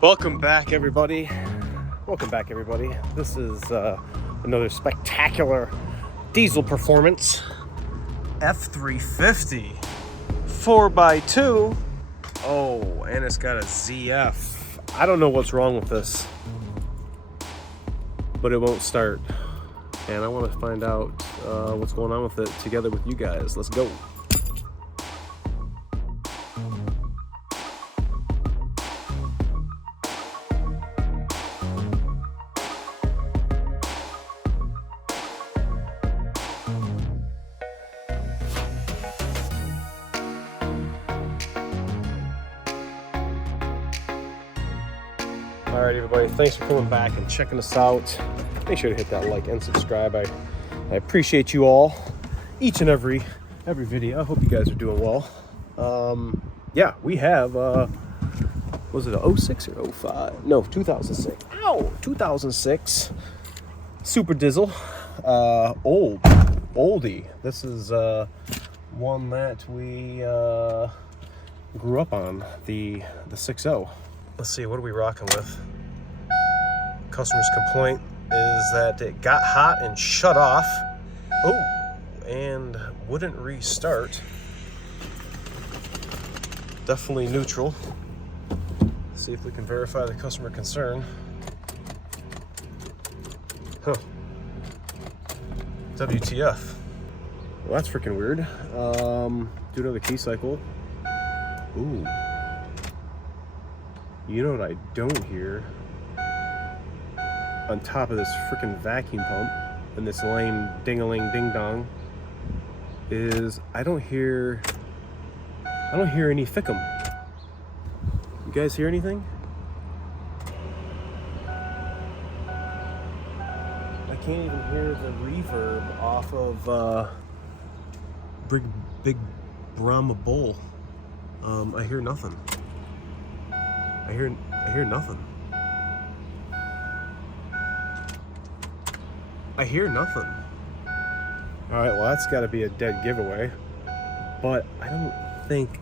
Welcome back, everybody. This is another spectacular diesel performance. F350 4x2. Oh, and it's got a ZF. I don't know what's wrong with this, but it won't start. And I want to find out what's going on with it together with you guys. Let's go. All right, everybody, thanks for coming back and checking us out. Make sure to hit that like and subscribe. I appreciate you all, each and every video. I hope you guys are doing well. Yeah, we have, was it a 06 or 05? No, 2006. Ow, 2006 Super Diesel, oldie. This is one that we grew up on, the 6.0. Let's see, what are we rocking with? Customer's complaint is that it got hot and shut off. Oh, and wouldn't restart. Definitely neutral. Let's see if we can verify the customer concern. Huh. WTF. Well, that's freaking weird. Do another key cycle. Ooh. You know what I don't hear? On top of this freaking vacuum pump and this lame ding-a-ling ding-dong is I don't hear any fickum. You guys hear anything? I can't even hear the reverb off of Big Brahma Bull. I hear nothing. I hear nothing. I hear nothing. All right, well, that's got to be a dead giveaway. But I don't think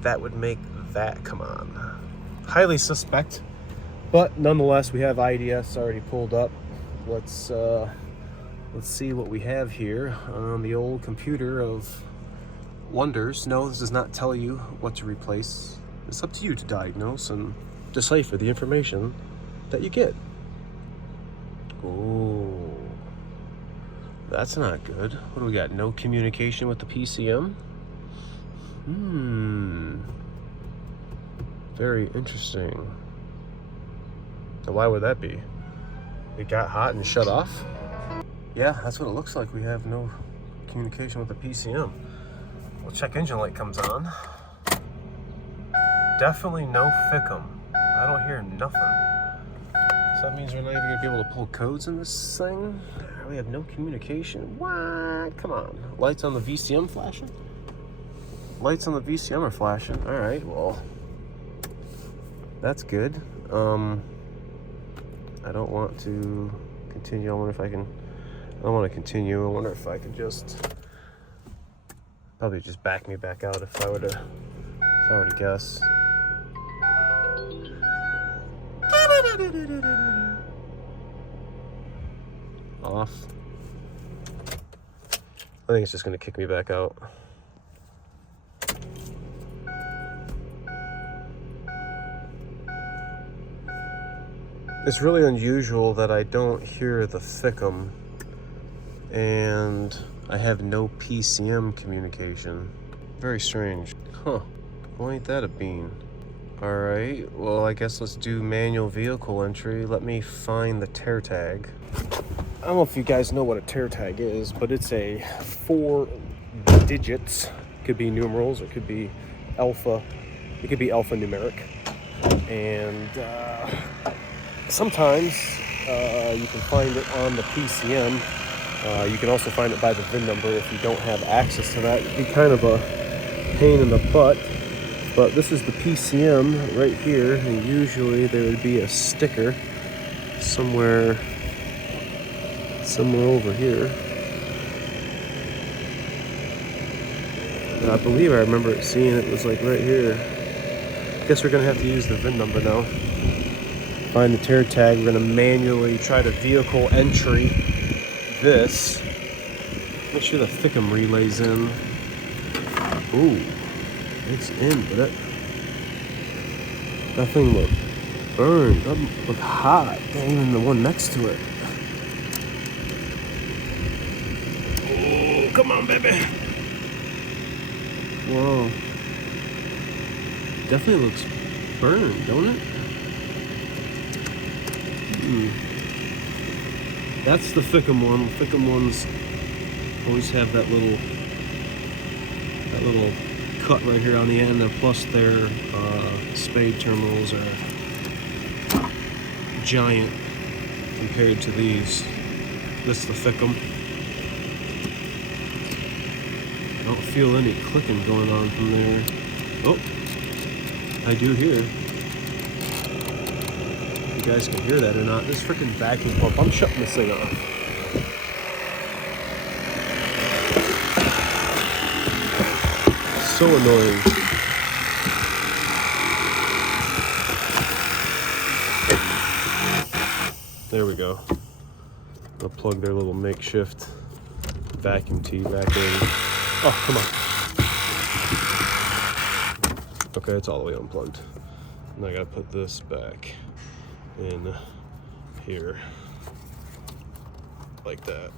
that would make that come on. Highly suspect. But nonetheless, we have IDS already pulled up. Let's see what we have here on the old computer of wonders. No, this does not tell you what to replace. It's up to you to diagnose and decipher the information that you get. Oh, that's not good. What do we got? No communication with the PCM? Very interesting. Now, why would that be? It got hot and shut off? Yeah, that's what it looks like. We have no communication with the PCM. Well, check engine light comes on. Definitely no fickum. I don't hear nothing. So that means we're not even gonna be able to pull codes in this thing. We have no communication. What? Come on. Lights on the VCM flashing? Lights on the VCM are flashing. All right, well, that's good. I don't want to continue. I wonder if I can. I don't want to continue. I wonder if I could just probably just back me back out if I were to guess. Off. I think it's just going to kick me back out. It's really unusual that I don't hear the fickum and I have no PCM communication. Very strange. Huh. Well, ain't that a bean? Alright, well, I guess let's do manual vehicle entry. Let me find the tear tag. I don't know if you guys know what a tear tag is, but it's a 4 digits. It could be numerals, it could be alpha. It could be alphanumeric. And sometimes you can find it on the PCM. You can also find it by the VIN number if you don't have access to that. It'd be kind of a pain in the butt. But this is the PCM right here, and usually there would be a sticker somewhere over here. And I believe I remember seeing it was like right here. Guess we're gonna have to use the VIN number now. Find the tear tag. We're gonna manually try to vehicle entry this. Make sure the Thickum relay's in. Ooh, it's in, but that thing looked burned. That looked hot. Dang, even the one next to it. Oh, come on, baby. Whoa. Definitely looks burned, don't it? That's the Thickum one. Thickum ones always have that little cut right here on the end, and plus their spade terminals are giant compared to these. This is the Thickum. I don't feel any clicking going on from there. Oh, I do hear. You guys can hear that or not. This freaking vacuum pump. I'm shutting this thing off. So annoying. There we go. I'll plug their little makeshift vacuum tee back in. Oh, come on. Okay, it's all the way unplugged. And I gotta put this back in here. Like that.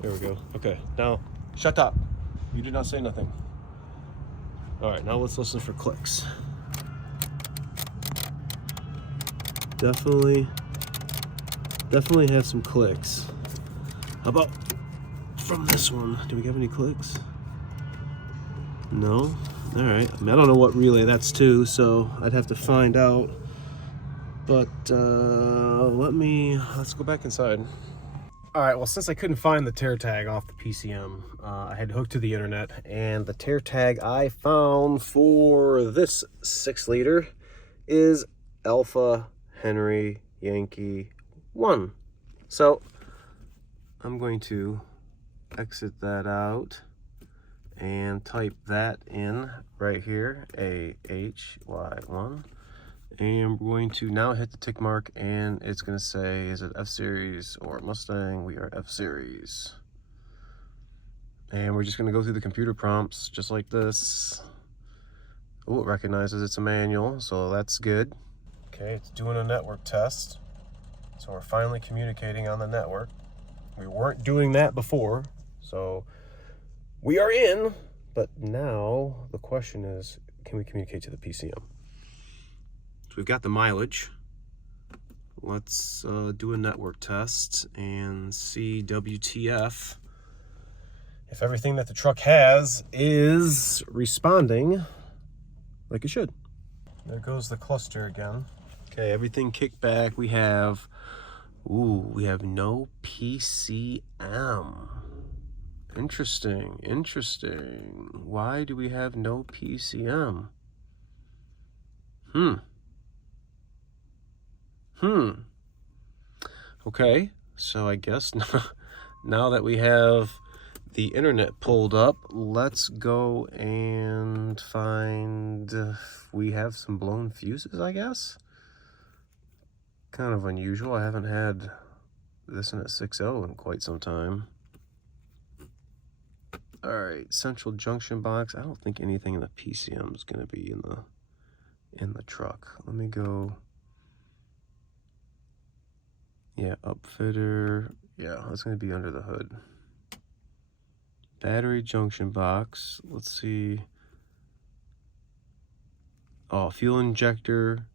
There we go. Okay, now shut up. You did not say nothing. All right, now let's listen for clicks. Definitely have some clicks. How about from this one? Do we have any clicks? No? All right. I mean, I don't know what relay that's to, so I'd have to find out. But let's go back inside. All right, well, since I couldn't find the tear tag off the PCM, I had hooked to the internet, and the tear tag I found for this 6-liter is Alpha Henry Yankee 1. So I'm going to exit that out and type that in right here, AHY1. And we're going to now hit the tick mark, and it's going to say, is it F-Series or Mustang? We are F-Series. And we're just going to go through the computer prompts just like this. Oh, it recognizes it's a manual, so that's good. Okay, it's doing a network test. So we're finally communicating on the network. We weren't doing that before, so we are in. But now the question is, can we communicate to the PCM? So we've got the mileage. Let's do a network test and see WTF if everything that the truck has is responding like it should. There goes the cluster again. Okay, everything kicked back. We have no PCM. Interesting. Why do we have no PCM? Okay, so I guess now that we have the internet pulled up, let's go and find we have some blown fuses, I guess. Kind of unusual. I haven't had this in a 6.0 in quite some time. All right, central junction box. I don't think anything in the PCM is going to be in the truck. Let me go. Yeah, upfitter. Yeah, that's going to be under the hood. Battery junction box. Let's see. Oh, fuel injector,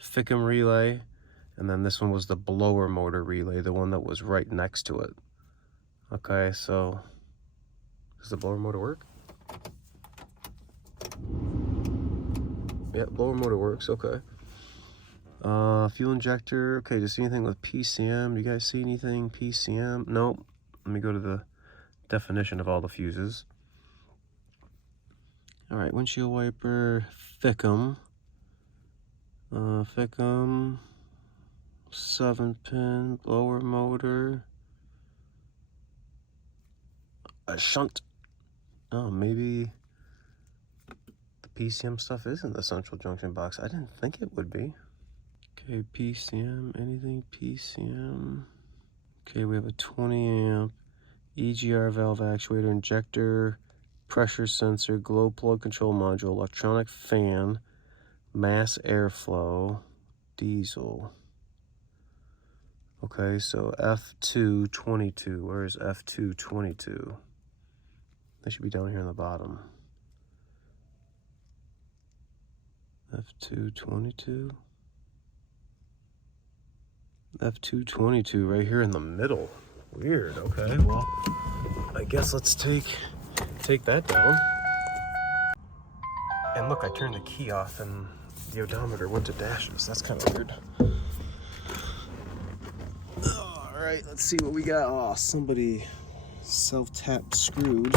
Thickum relay, and then this one was the blower motor relay, the one that was right next to it. Okay, so does the blower motor work? Yeah, blower motor works. Okay. Fuel injector. Okay, do you see anything with PCM? Do you guys see anything PCM? Nope. Let me go to the definition of all the fuses. All right, windshield wiper, Thickum. Thickum, 7-pin blower motor. A shunt. Oh, maybe the PCM stuff is in the central junction box. I didn't think it would be. Okay, PCM, anything PCM? Okay, we have a 20 amp EGR valve actuator, injector, pressure sensor, glow plug control module, electronic fan, mass airflow, diesel. Okay, so F222. Where is F222? They should be down here on the bottom. F222. F222 right here in the middle. Weird. Okay, well, I guess let's take that down. And look, I turned the key off and the odometer went to dashes. That's kind of weird. All right, let's see what we got. Oh, somebody self-tapped screwed.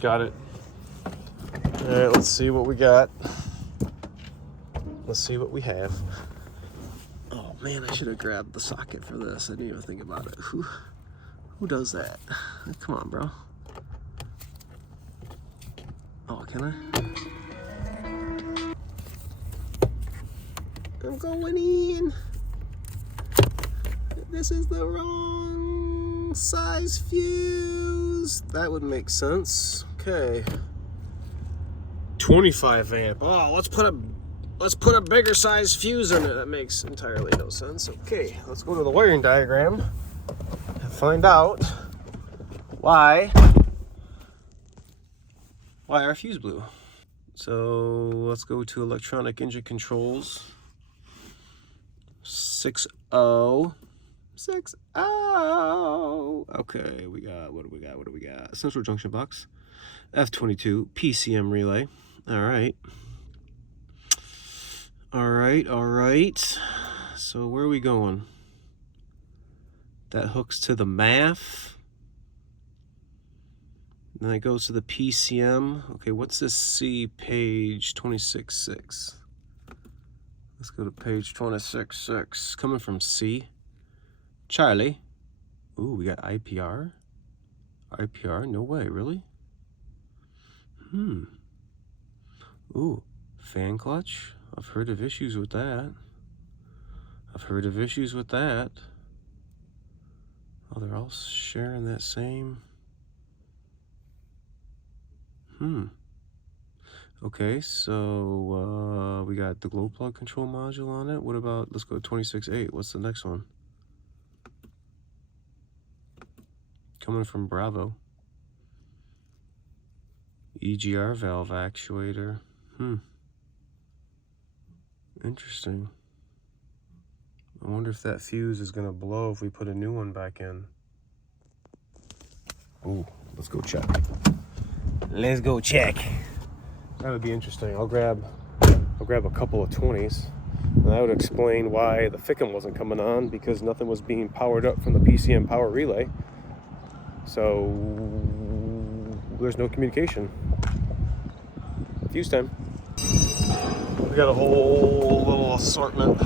Got it. All right, let's see what we got. Let's see what we have. Oh man, I should have grabbed the socket for this. I didn't even think about it. Who does that? Come on, bro. Oh, can I? I'm going in. This is the wrong size fuse. That would make sense. Okay. 25 amp. Oh, let's put a bigger size fuse in it. That makes entirely no sense. Okay, let's go to the wiring diagram and find out why our fuse blew. So let's go to electronic engine controls. 60. Okay, what do we got? Central junction box. F22 PCM relay. All right. So where are we going? That hooks to the MAF. Then it goes to the PCM. Okay, what's this C page 26.6? Let's go to page 26.6. Coming from C. Charlie. Ooh, we got IPR. IPR? No way, really? Ooh, fan clutch. I've heard of issues with that. Oh, they're all sharing that same. Okay, so we got the glow plug control module on it. What about, let's go 26.8. What's the next one? Coming from Bravo. EGR valve actuator. Interesting. I wonder if that fuse is gonna blow if we put a new one back in. Ooh, let's go check. That would be interesting. I'll grab a couple of 20s. And that would explain why the Fickum wasn't coming on, because nothing was being powered up from the PCM power relay. So there's no communication. Fuse time. We got a whole little assortment.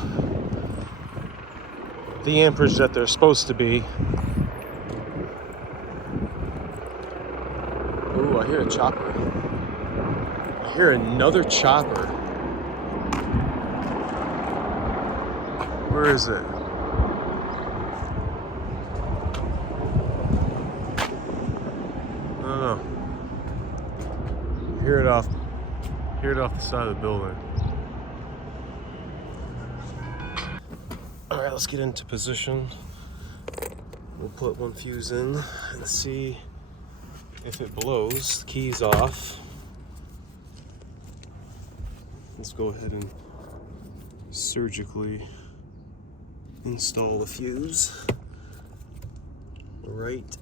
The amperage that they're supposed to be. Ooh, I hear a chopper. I hear another chopper. Where is it? I don't know. Hear it off the side of the building. All right, let's get into position. We'll put one fuse in and see if it blows. The key's off. Let's go ahead and surgically install the fuse right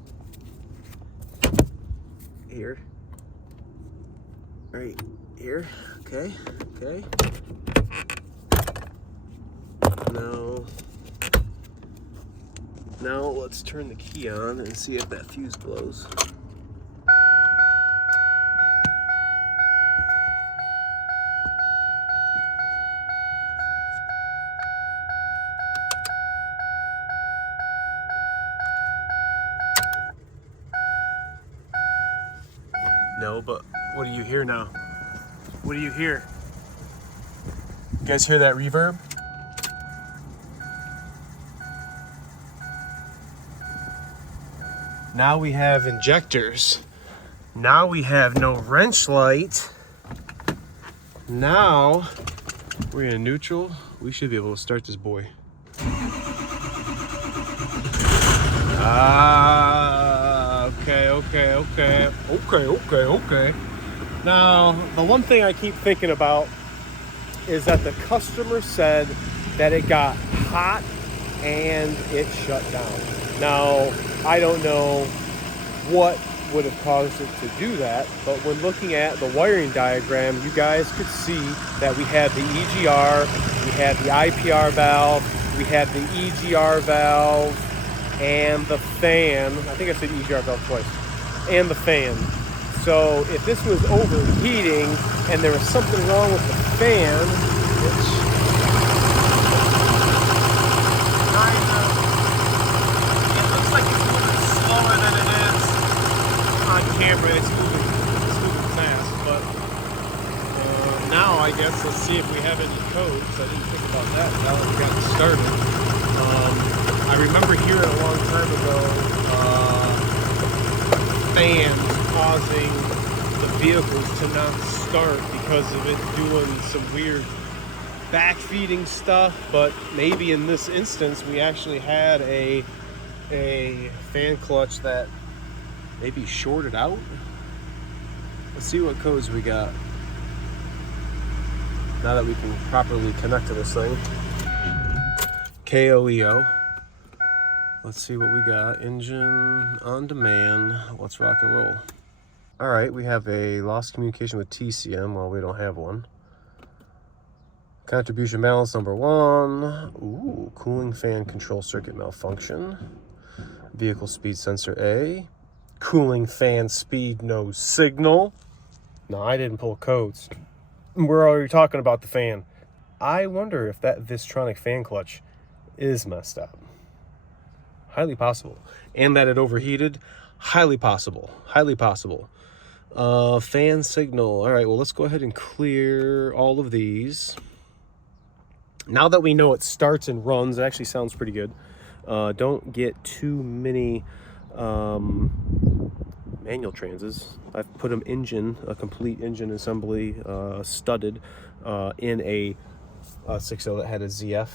here. Right here. Okay. Now let's turn the key on and see if that fuse blows. No, but what do you hear now? What do you hear? You guys hear that reverb? Now we have injectors. Now we have no wrench light. Now we're in neutral. We should be able to start this boy. Okay. Now, the one thing I keep thinking about is that the customer said that it got hot and it shut down. Now, I don't know what would have caused it to do that, but when looking at the wiring diagram, you guys could see that we had the EGR, we had the IPR valve, we had the EGR valve, and the fan. I think I said EGR valve twice. And the fan. So if this was overheating and there was something wrong with the fan, which it looks like it's moving slower than it is on camera. It's moving fast, but now I guess let's see if we have any codes. I didn't think about that now that we got started. I remember hearing a long time ago fans causing the vehicles to not start because of it doing some weird backfeeding stuff, but maybe in this instance we actually had a fan clutch that maybe shorted out. Let's see what codes we got now that we can properly connect to this thing. KOEO. Let's see what we got. Engine on demand. Let's rock and roll. All right, we have a lost communication with TCM. Well, we don't have one. Contribution balance number 1. Ooh, cooling fan control circuit malfunction. Vehicle speed sensor A. Cooling fan speed no signal. No, I didn't pull codes. We're already talking about the fan. I wonder if that Vistronic fan clutch is messed up. Highly possible. And that it overheated. Highly possible. Fan signal. All right, well, let's go ahead and clear all of these. Now that we know it starts and runs, it actually sounds pretty good. Don't get too many manual transes. I've put them a complete engine assembly, studded, in a 6.0 that had a ZF.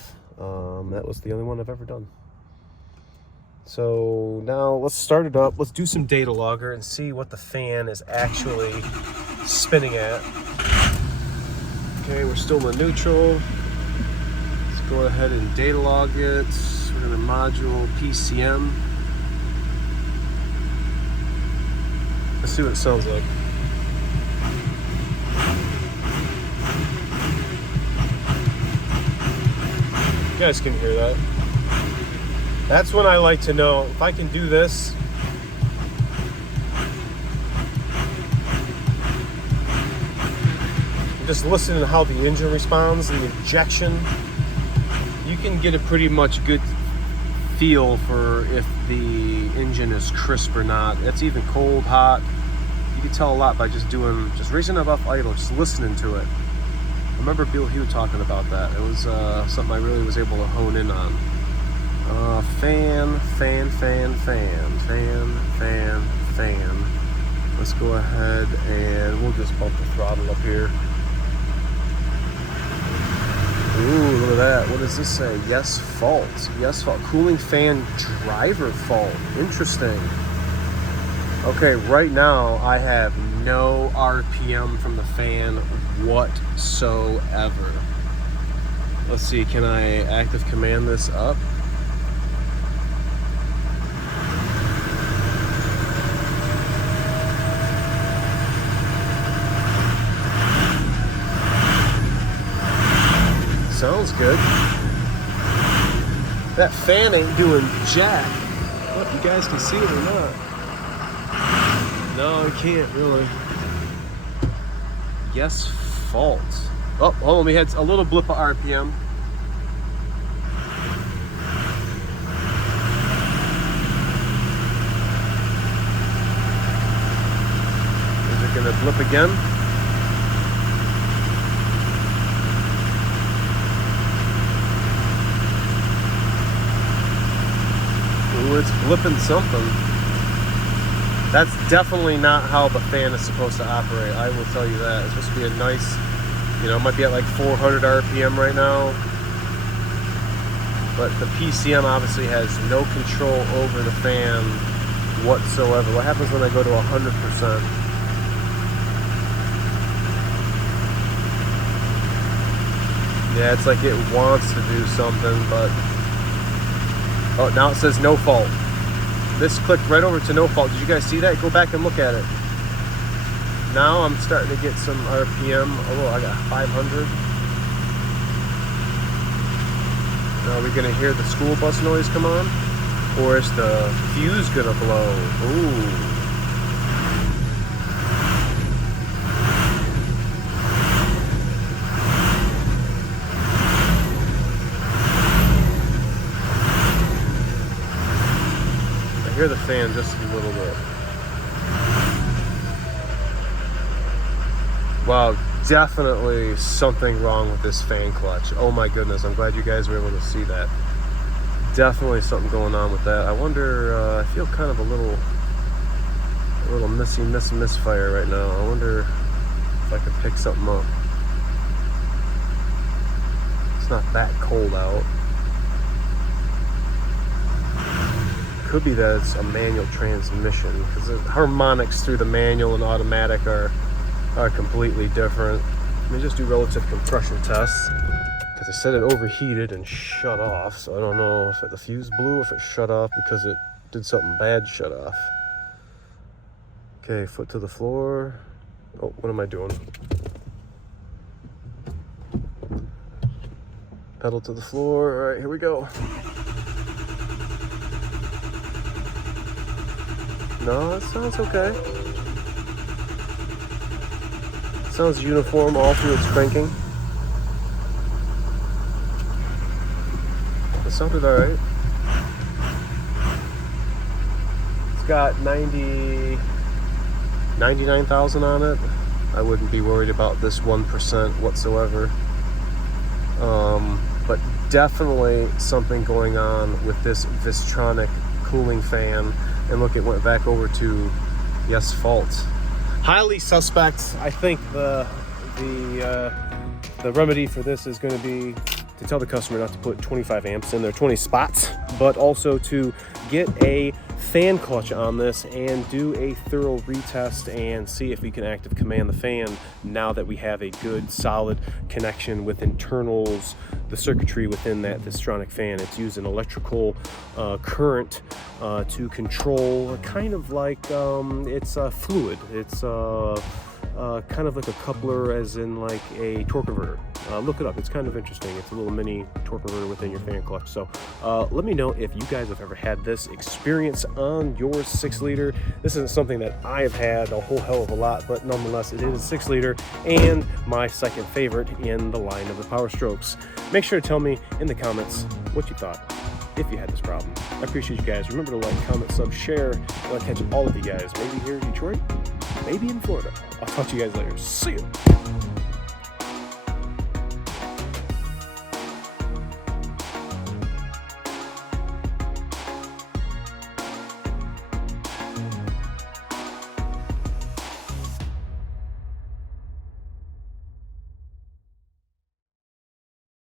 That was the only one I've ever done. So now let's start it up. Let's do some data logger and see what the fan is actually spinning at. Okay, we're still in neutral. Let's go ahead and data log it. We're going to module PCM. Let's see what it sounds like. You guys can hear that. That's when I like to know if I can do this. Just listen to how the engine responds, the injection. You can get a pretty much good feel for if the engine is crisp or not. It's even cold, hot. You can tell a lot by just raising it off idle, just listening to it. remember Bill Hugh talking about that. It was something I really was able to hone in on. Fan. Let's go ahead and we'll just bump the throttle up here. Ooh, look at that. What does this say? Yes, fault. Yes, fault. Cooling fan driver fault. Interesting. Okay, right now I have no RPM from the fan whatsoever. Let's see, can I active command this up? Sounds good. That fan ain't doing jack. What, you guys can see it or not? No, you can't really. Yes, fault. Oh, hold on, we had a little blip of RPM. Is it gonna blip again? Ooh, it's blipping something. That's definitely not how the fan is supposed to operate. I will tell you that. It's supposed to be a nice, you know, it might be at like 400 RPM right now. But the PCM obviously has no control over the fan whatsoever. What happens when I go to 100%? Yeah, it's like it wants to do something, but... Oh, now it says no fault. This clicked right over to no fault. Did you guys see that? Go back and look at it. Now I'm starting to get some RPM. Oh, I got 500. Now are we gonna hear the school bus noise come on? Or is the fuse gonna blow? Ooh. Hear the fan just a little bit. Wow, definitely something wrong with this fan clutch. Oh my goodness, I'm glad you guys were able to see that. Definitely something going on with that. I wonder, I feel kind of a little misfire right now. I wonder if I could pick something up. It's not that cold out. Could be that it's a manual transmission, because the harmonics through the manual and automatic are completely different. Let me just do relative compression tests, because I said it overheated and shut off, so I don't know if the fuse blew, if it shut off because it did something bad shut off. Okay, foot to the floor. Oh, what am I doing? Pedal to the floor. All right, here we go. No, it sounds okay. Sounds uniform all through its cranking. It sounded alright. It's got 99,000 on it. I wouldn't be worried about this 1% whatsoever. But definitely something going on with this Vistronic cooling fan. And look, it went back over to yes, fault. Highly suspect. I think the remedy for this is going to be to tell the customer not to put 25 amps in their 20 spots, but also to get a fan clutch on this and do a thorough retest and see if we can active command the fan now that we have a good solid connection with internals, the circuitry within that Vistronic fan. It's using electrical current to control, kind of like it's fluid. It's kind of like a coupler, as in like a torque converter. Look it up, it's kind of interesting. It's a little mini torque converter within your fan clutch. So let me know if you guys have ever had this experience on your 6-liter. This isn't something that I've had a whole hell of a lot, but nonetheless it is a 6-liter and my second favorite in the line of the Power Strokes. Make sure to tell me in the comments what you thought if you had this problem. I appreciate you guys. Remember to like, comment, sub, share, and I'll catch all of you guys maybe here in Detroit, maybe in Florida. I'll talk to you guys later. See you.